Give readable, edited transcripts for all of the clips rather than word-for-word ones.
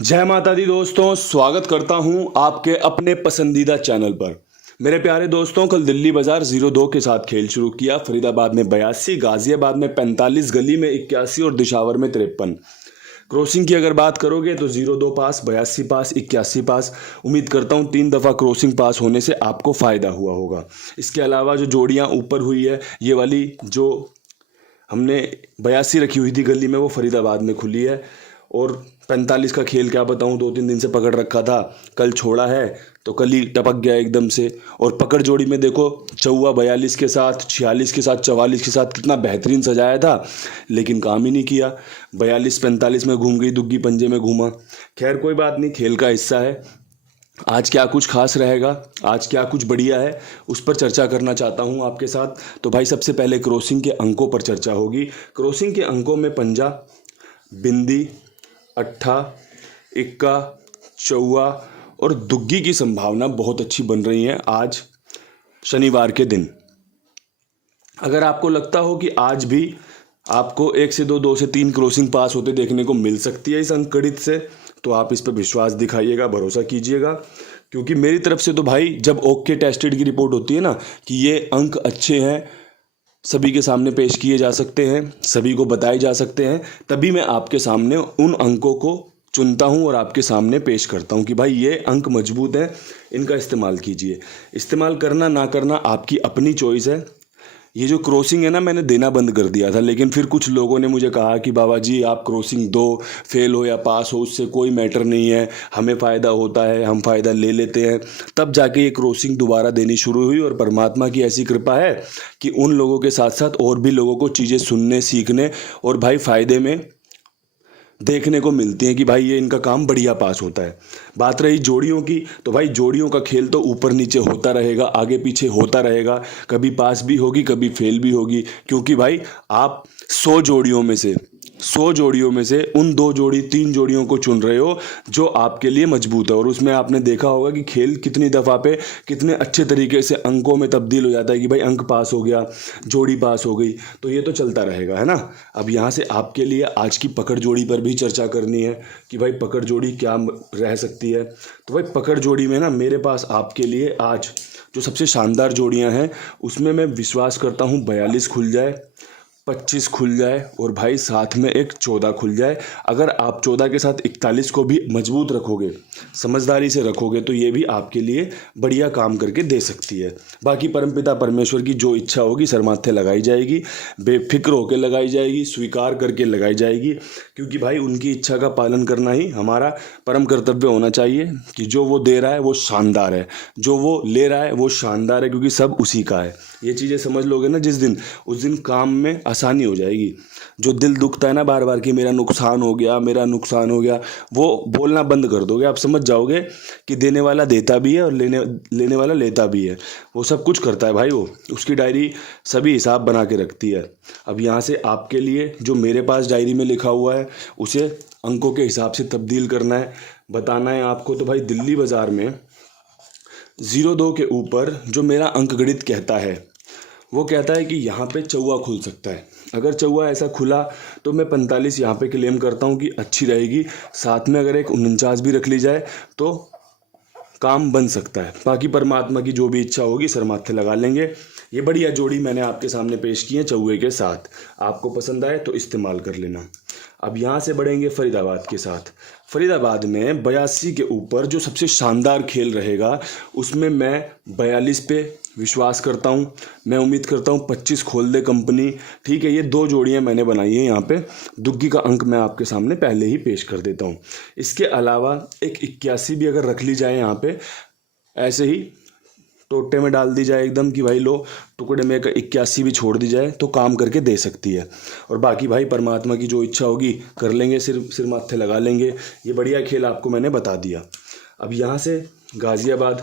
जय माता दी दोस्तों, स्वागत करता हूं आपके अपने पसंदीदा चैनल पर। मेरे प्यारे दोस्तों, कल दिल्ली बाजार 02 के साथ खेल शुरू किया। फरीदाबाद में 82, गाजियाबाद में 45, गली में 81 और दिशावर में 53। क्रॉसिंग की अगर बात करोगे तो 02 पास, 82 पास, 81 पास। उम्मीद करता हूं 3 दफ़ा क्रॉसिंग पास होने से आपको फ़ायदा हुआ होगा। इसके अलावा जो जोड़ियां ऊपर हुई है, ये वाली जो हमने 82 रखी हुई थी गली में, वो फरीदाबाद में खुली है। और 45 का खेल क्या बताऊं, 2-3 दिन से पकड़ रखा था, कल छोड़ा है तो कल ही टपक गया एकदम से। और पकड़ जोड़ी में देखो, चौवा 42 के साथ, 46 के साथ, 44 के साथ कितना बेहतरीन सजाया था, लेकिन काम ही नहीं किया। 42-45 में घूम गई, दुग्गी पंजे में घूमा। खैर कोई बात नहीं, खेल का हिस्सा है। आज क्या कुछ खास रहेगा, आज क्या कुछ बढ़िया है, उस पर चर्चा करना चाहता हूं आपके साथ। तो भाई सबसे पहले क्रॉसिंग के अंकों पर चर्चा होगी। क्रॉसिंग के अंकों में पंजा, बिंदी, अट्ठा, इक्का, चौवा और दुग्गी की संभावना बहुत अच्छी बन रही है आज शनिवार के दिन। अगर आपको लगता हो कि आज भी आपको 1 से 2, 2 से 3 क्रॉसिंग पास होते देखने को मिल सकती है इस अंक गणित से, तो आप इस पर विश्वास दिखाइएगा, भरोसा कीजिएगा। क्योंकि मेरी तरफ से तो भाई जब ओके टेस्टेड की रिपोर्ट होती है ना कि ये अंक अच्छे हैं, सभी के सामने पेश किए जा सकते हैं, सभी को बताए जा सकते हैं, तभी मैं आपके सामने उन अंकों को चुनता हूं और आपके सामने पेश करता हूं कि भाई ये अंक मजबूत हैं, इनका इस्तेमाल कीजिए। इस्तेमाल करना ना करना आपकी अपनी चॉइस है। ये जो क्रॉसिंग है ना, मैंने देना बंद कर दिया था, लेकिन फिर कुछ लोगों ने मुझे कहा कि बाबा जी आप क्रॉसिंग दो, फेल हो या पास हो उससे कोई मैटर नहीं है, हमें फ़ायदा होता है, हम फ़ायदा ले लेते हैं। तब जाके ये क्रॉसिंग दोबारा देनी शुरू हुई और परमात्मा की ऐसी कृपा है कि उन लोगों के साथ साथ और भी लोगों को चीज़ें सुनने, सीखने और भाई फ़ायदे में देखने को मिलती हैं कि भाई ये इनका काम बढ़िया पास होता है। बात रही जोड़ियों की, तो भाई जोड़ियों का खेल तो ऊपर नीचे होता रहेगा, आगे पीछे होता रहेगा, कभी पास भी होगी, कभी फेल भी होगी। क्योंकि भाई आप 100 जोड़ियों में से उन 2 जोड़ी 3 जोड़ियों को चुन रहे हो जो आपके लिए मजबूत है। और उसमें आपने देखा होगा कि खेल कितनी दफ़ा पे कितने अच्छे तरीके से अंकों में तब्दील हो जाता है कि भाई अंक पास हो गया, जोड़ी पास हो गई, तो ये तो चलता रहेगा, है ना। अब यहाँ से आपके लिए आज की पकड़ जोड़ी पर भी चर्चा करनी है कि भाई पकड़ जोड़ी क्या रह सकती है। तो भाई पकड़ जोड़ी में ना मेरे पास आपके लिए आज जो सबसे शानदार जोड़ियाँ हैं, उसमें मैं विश्वास करता हूँ 42 खुल जाए, 25 खुल जाए और भाई साथ में एक 14 खुल जाए। अगर आप 14 के साथ 41 को भी मजबूत रखोगे, समझदारी से रखोगे, तो ये भी आपके लिए बढ़िया काम करके दे सकती है। बाकी परमपिता परमेश्वर की जो इच्छा होगी सर माथे लगाई जाएगी, बेफिक्र होकर लगाई जाएगी, स्वीकार करके लगाई जाएगी। क्योंकि भाई उनकी इच्छा का पालन करना ही हमारा परम कर्तव्य होना चाहिए कि जो वो दे रहा है वो शानदार है, जो वो ले रहा है वो शानदार है, क्योंकि सब उसी का है। ये चीज़ें समझ लोगे ना जिस दिन, उस दिन काम में आसानी हो जाएगी। जो दिल दुखता है ना बार बार कि मेरा नुकसान हो गया, मेरा नुकसान हो गया, वो बोलना बंद कर दोगे। आप समझ जाओगे कि देने वाला देता भी है और लेने वाला लेता भी है। वो सब कुछ करता है भाई, वो उसकी डायरी सभी हिसाब बना के रखती है। अब यहाँ से आपके लिए जो मेरे पास डायरी में लिखा हुआ है उसे अंकों के हिसाब से तब्दील करना है, बताना है आपको। तो भाई दिल्ली बाज़ार में 02 के ऊपर जो मेरा अंक गणित कहता है, वो कहता है कि यहाँ पे चौवा खुल सकता है। अगर चौवा ऐसा खुला तो मैं 45 यहाँ पे क्लेम करता हूँ कि अच्छी रहेगी। साथ में अगर एक 49 भी रख ली जाए तो काम बन सकता है। बाकी परमात्मा की जो भी इच्छा होगी सर माथे लगा लेंगे। ये बढ़िया जोड़ी मैंने आपके सामने पेश की है चौवे के साथ। आपको पसंद आए तो इस्तेमाल कर लेना। अब यहाँ से बढ़ेंगे फरीदाबाद के साथ। फरीदाबाद में 82 के ऊपर जो सबसे शानदार खेल रहेगा, उसमें मैं 42 पे विश्वास करता हूँ। मैं उम्मीद करता हूँ 25 खोल दे कंपनी। ठीक है, ये 2 जोड़ियाँ मैंने बनाई हैं यहाँ पे। दुग्गी का अंक मैं आपके सामने पहले ही पेश कर देता हूँ। इसके अलावा एक 81 भी अगर रख ली जाए यहाँ पे, ऐसे ही टोटे में डाल दी जाए एकदम कि भाई लो टुकड़े में 81 भी छोड़ दी जाए तो काम करके दे सकती है। और बाकी भाई परमात्मा की जो इच्छा होगी कर लेंगे, सिर माथे लगा लेंगे। ये बढ़िया खेल आपको मैंने बता दिया। अब यहाँ से गाज़ियाबाद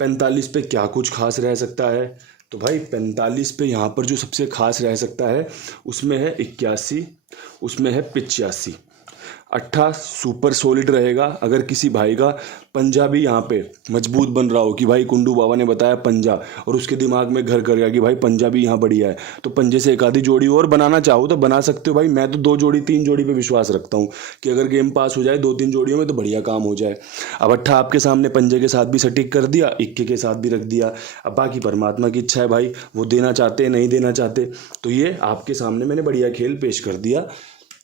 45 पे क्या कुछ खास रह सकता है, तो भाई 45 पे यहाँ पर जो सबसे खास रह सकता है उसमें है 81, उसमें है 85। अट्ठा सुपर सॉलिड रहेगा। अगर किसी भाई का पंजा भी यहाँ पे मजबूत बन रहा हो कि भाई कुंडू बाबा ने बताया पंजा, और उसके दिमाग में घर कर गया कि भाई पंजा भी यहाँ बढ़िया है, तो पंजे से एक आधी जोड़ी और बनाना चाहो तो बना सकते हो भाई। मैं तो 2 जोड़ी 3 जोड़ी पे विश्वास रखता हूँ कि अगर गेम पास हो जाए 2-3 जोड़ियों में तो बढ़िया काम हो जाए। अब अट्ठा आपके सामने पंजे के साथ भी सटीक कर दिया, इक्के के साथ भी रख दिया। अब बाकी परमात्मा की इच्छा है भाई, वो देना चाहते हैं नहीं देना चाहते। तो ये आपके सामने मैंने बढ़िया खेल पेश कर दिया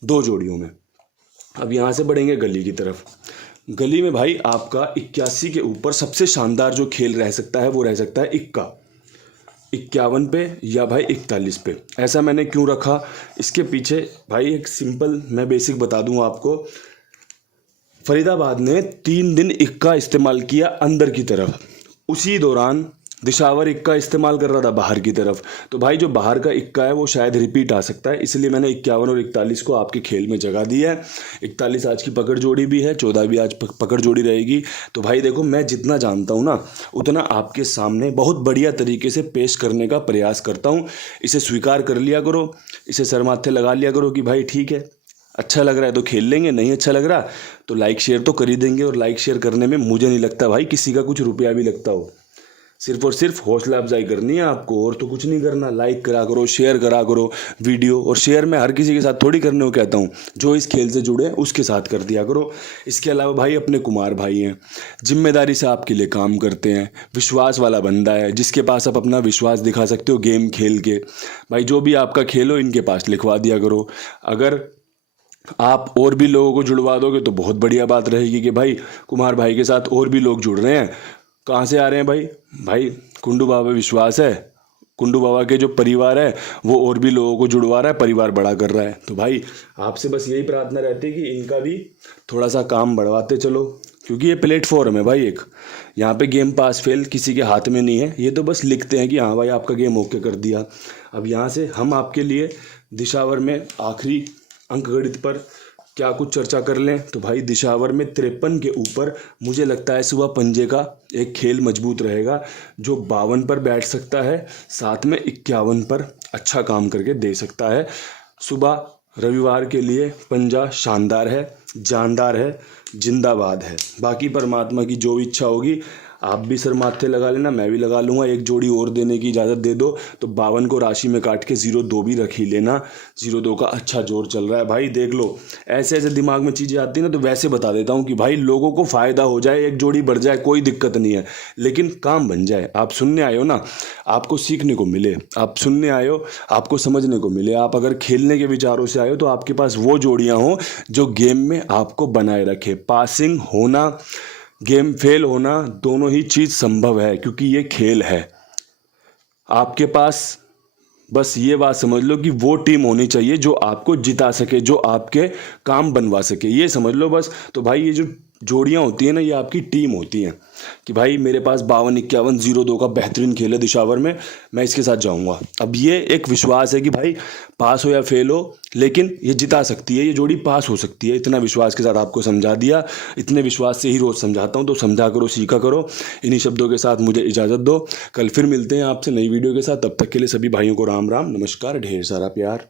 2 जोड़ियों में। अब यहाँ से बढ़ेंगे गली की तरफ। गली में भाई आपका 81 के ऊपर सबसे शानदार जो खेल रह सकता है वो रह सकता है इक्का, 51 पे या भाई 41 पे। ऐसा मैंने क्यों रखा, इसके पीछे भाई एक सिंपल मैं बेसिक बता दूं आपको। फरीदाबाद ने 3 दिन इक्का इस्तेमाल किया अंदर की तरफ, उसी दौरान दिशावर इक्का इस्तेमाल कर रहा था बाहर की तरफ। तो भाई जो बाहर का इक्का है वो शायद रिपीट आ सकता है, इसलिए मैंने 51 और 41 को आपके खेल में जगह दी है। 41 आज की पकड़ जोड़ी भी है, 14 भी आज पकड़ जोड़ी रहेगी। तो भाई देखो, मैं जितना जानता हूँ ना उतना आपके सामने बहुत बढ़िया तरीके से पेश करने का प्रयास करता हूँ। इसे स्वीकार कर लिया करो, इसे सर माथे लगा लिया करो कि भाई ठीक है, अच्छा लग रहा है तो खेल लेंगे, नहीं अच्छा लग रहा तो लाइक शेयर तो कर ही देंगे। और लाइक शेयर करने में मुझे नहीं लगता भाई किसी का कुछ रुपया भी लगता हो, सिर्फ और सिर्फ हौसला अफजाई करनी है आपको, और तो कुछ नहीं करना। लाइक करा करो, शेयर करा करो वीडियो, और शेयर मैं हर किसी के साथ थोड़ी करने को कहता हूँ, जो इस खेल से जुड़े उसके साथ कर दिया करो। इसके अलावा भाई अपने कुमार भाई हैं, जिम्मेदारी से आपके लिए काम करते हैं, विश्वास वाला बंदा है जिसके पास आप अपना विश्वास दिखा सकते हो गेम खेल के। भाई जो भी आपका खेल हो इनके पास लिखवा दिया करो। अगर आप और भी लोगों को जुड़वा दोगे तो बहुत बढ़िया बात रहेगी कि भाई कुमार भाई के साथ और भी लोग जुड़ रहे हैं। कहाँ से आ रहे हैं भाई? भाई कुंडू बाबा विश्वास है, कुंडू बाबा के जो परिवार है वो और भी लोगों को जुड़वा रहा है, परिवार बड़ा कर रहा है। तो भाई आपसे बस यही प्रार्थना रहती है कि इनका भी थोड़ा सा काम बढ़वाते चलो, क्योंकि ये प्लेटफॉर्म है भाई एक, यहाँ पे गेम पास फेल किसी के हाथ में नहीं है। ये तो बस लिखते हैं कि हाँ भाई आपका गेम ओके कर दिया। अब यहाँ से हम आपके लिए दिशावर में आखिरी अंकगणित पर क्या कुछ चर्चा कर लें तो भाई दिशावर में 53 के ऊपर मुझे लगता है सुबह पंजे का एक खेल मजबूत रहेगा, जो 52 पर बैठ सकता है, साथ में 51 पर अच्छा काम करके दे सकता है। सुबह रविवार के लिए पंजा शानदार है, जानदार है, जिंदाबाद है। बाकी परमात्मा की जो इच्छा होगी, आप भी सर माथे लगा लेना, मैं भी लगा लूँगा। एक जोड़ी और देने की इजाज़त दे दो तो 52 को राशि में काट के 0-2 भी रख ही लेना। 0-2 का अच्छा जोर चल रहा है भाई, देख लो। ऐसे ऐसे दिमाग में चीज़ें आती हैं ना तो वैसे बता देता हूँ कि भाई लोगों को फ़ायदा हो जाए, एक जोड़ी बढ़ जाए, कोई दिक्कत नहीं है, लेकिन काम बन जाए। आप सुनने आए हो ना, आपको सीखने को मिले, आप सुनने आए हो आपको समझने को मिले। आप अगर खेलने के विचारों से आए हो तो आपके पास वो जोड़ियाँ हों जो गेम में आपको बनाए रखे। पासिंग होना, गेम फेल होना, दोनों ही चीज़ संभव है क्योंकि ये खेल है। आपके पास बस ये बात समझ लो कि वो टीम होनी चाहिए जो आपको जिता सके, जो आपके काम बनवा सके, ये समझ लो बस। तो भाई ये जो जोड़ियाँ होती हैं ना, ये आपकी टीम होती हैं कि भाई मेरे पास 52-51 0-2 का बेहतरीन खेल है दिशावर में, मैं इसके साथ जाऊंगा। अब ये एक विश्वास है कि भाई पास हो या फेल हो, लेकिन ये जिता सकती है, ये जोड़ी पास हो सकती है। इतना विश्वास के साथ आपको समझा दिया, इतने विश्वास से ही रोज़ समझाता हूँ, तो समझा करो, सीखा करो। इन्हीं शब्दों के साथ मुझे इजाज़त दो, कल फिर मिलते हैं आपसे नई वीडियो के साथ। तब तक के लिए सभी भाइयों को राम राम, नमस्कार, ढेर सारा प्यार।